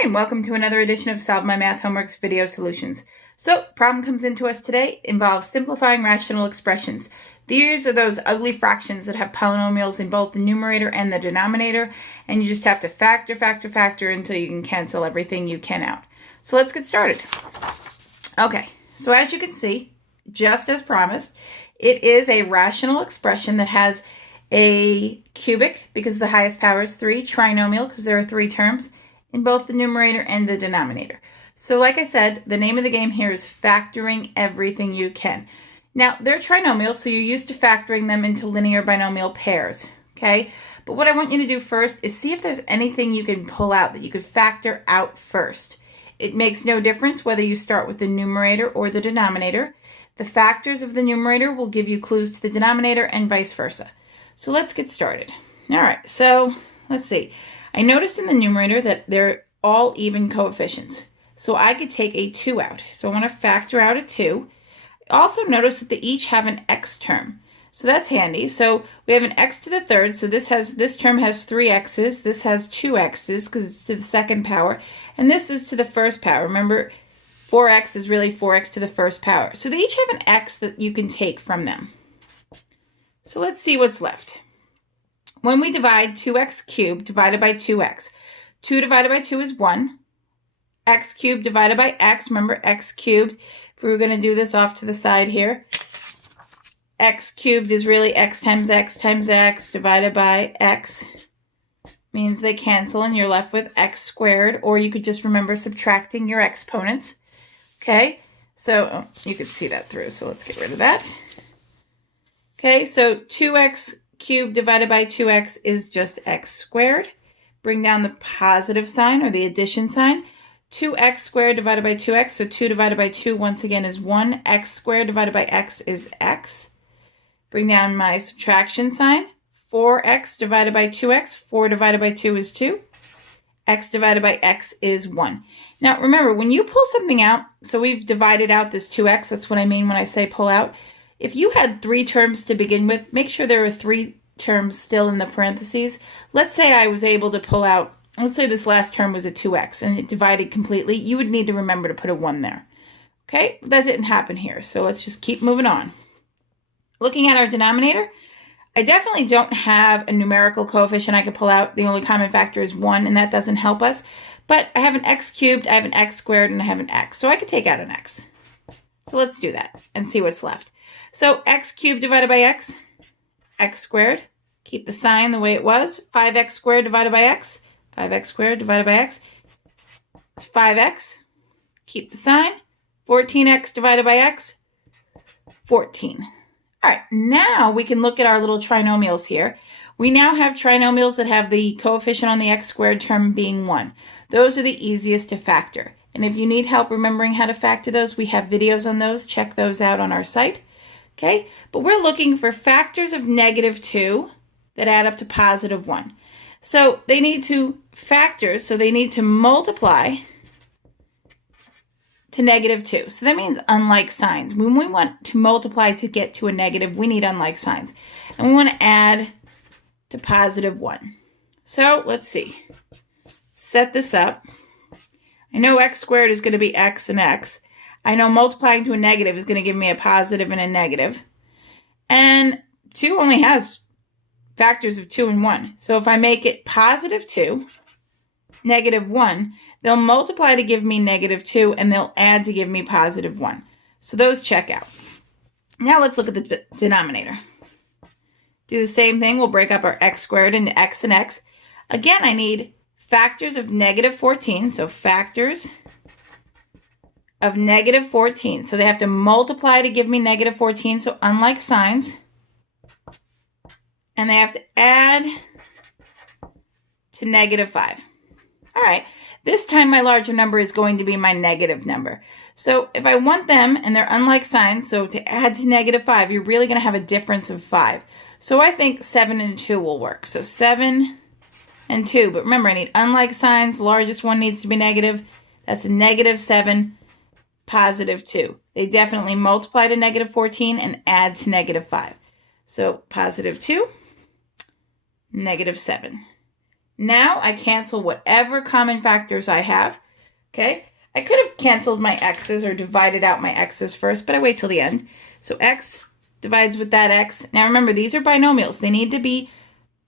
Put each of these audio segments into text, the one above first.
Hi, and welcome to another edition of Solve My Math Homework's video solutions. So, problem comes into us today involves simplifying rational expressions. These are those ugly fractions that have polynomials in both the numerator and the denominator, and you just have to factor until you can cancel everything you can out. So let's get started. Okay, so as you can see, just as promised, it is a rational expression that has a cubic, because the highest power is 3, trinomial, because there are 3 terms, in both the numerator and the denominator. So like I said, the name of the game here is factoring everything you can. Now, they're trinomials, so you're used to factoring them into linear binomial pairs, okay? But what I want you to do first is see if there's anything you can pull out that you could factor out first. It makes no difference whether you start with the numerator or the denominator. The factors of the numerator will give you clues to the denominator and vice versa. So let's get started. All right, so let's see. I noticed in the numerator that they're all even coefficients. So I could take a 2 out. So I want to factor out a 2. I also notice that they each have an x term. So that's handy. So we have an x to the third. So this term has 3 x's. This has 2 x's because it's to the second power. And this is to the first power. Remember, 4x is really 4x to the first power. So they each have an x that you can take from them. So let's see what's left. When we divide 2x cubed divided by 2x, 2 divided by 2 is 1. X cubed divided by x, remember x cubed, if we were going to do this off to the side here, x cubed is really x times x divided by x. Means they cancel and you're left with x squared, or you could just remember subtracting your exponents. Okay, so you could see that through, so let's get rid of that. Okay, so 2x cubed divided by 2x is just x squared. Bring down the positive sign or the addition sign. 2x squared divided by 2x, so 2 divided by 2 once again is 1. X squared divided by x is x. Bring down my subtraction sign. 4x divided by 2x, 4 divided by 2 is 2. X divided by x is 1. Now remember, when you pull something out, so we've divided out this 2x, that's what I mean when I say pull out. If you had 3 terms to begin with, make sure there are 3 terms still in the parentheses. Let's say I was able to pull out, let's say this last term was a 2x and it divided completely. You would need to remember to put a 1 there. Okay, but that didn't happen here, so let's just keep moving on. Looking at our denominator, I definitely don't have a numerical coefficient I could pull out. The only common factor is 1, and that doesn't help us. But I have an x cubed, I have an x squared, and I have an x. So I could take out an x. So let's do that and see what's left. So x cubed divided by x squared. Keep the sign the way it was. 5x squared divided by x. 5x squared divided by x. It's 5x. Keep the sign. 14x divided by x. 14. All right, now we can look at our little trinomials here. We now have trinomials that have the coefficient on the x squared term being 1. Those are the easiest to factor. And if you need help remembering how to factor those, we have videos on those. Check those out on our site. Okay, but we're looking for factors of -2 that add up to +1. So they need to factor, so they need to multiply to -2. So that means unlike signs. When we want to multiply to get to a negative, we need unlike signs. And we want to add to +1. So let's see. Set this up. I know x squared is going to be x and x. I know multiplying to a negative is going to give me a positive and a negative. And 2 only has factors of 2 and 1. So if I make it +2, -1, they'll multiply to give me -2, and they'll add to give me +1. So those check out. Now let's look at the denominator. Do the same thing. We'll break up our x squared into x and x. Again, I need factors of -14. So factors of -14. So they have to multiply to give me -14. So unlike signs. And they have to add to -5. All right. This time my larger number is going to be my negative number. So if I want them, and they're unlike signs, so to add to -5, you're really going to have a difference of 5. So I think 7 and 2 will work. So 7 and 2. But remember, I need unlike signs. Largest one needs to be negative. That's a -7. +2. They definitely multiply to -14 and add to -5. So +2, -7. Now I cancel whatever common factors I have, okay? I could have canceled my x's or divided out my x's first, but I wait till the end. So x divides with that x. Now remember, these are binomials. They need to be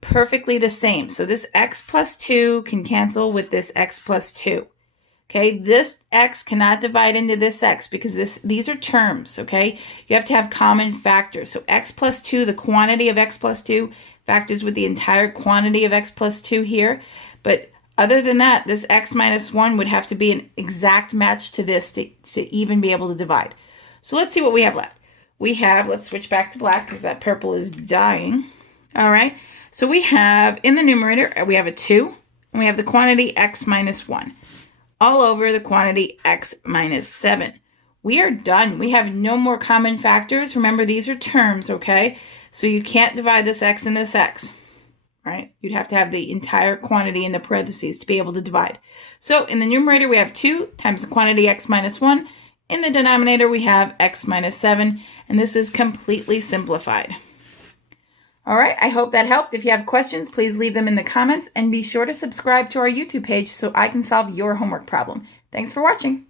perfectly the same. So this x plus 2 can cancel with this x plus 2. Okay, this x cannot divide into this x because these are terms, okay? You have to have common factors. So x plus 2, the quantity of x plus 2, factors with the entire quantity of x plus 2 here. But other than that, this x minus 1 would have to be an exact match to this to even be able to divide. So let's see what we have left. We have, let's switch back to black because that purple is dying. All right, so we have, in the numerator, we have a 2, and we have the quantity x minus 1. All over the quantity x minus 7. We are done. We have no more common factors. Remember, these are terms, okay? So you can't divide this x and this x, right? You'd have to have the entire quantity in the parentheses to be able to divide. So in the numerator, we have 2 times the quantity x minus 1. In the denominator, we have x minus 7, and this is completely simplified. All right, I hope that helped. If you have questions, please leave them in the comments and be sure to subscribe to our YouTube page so I can solve your homework problem. Thanks for watching.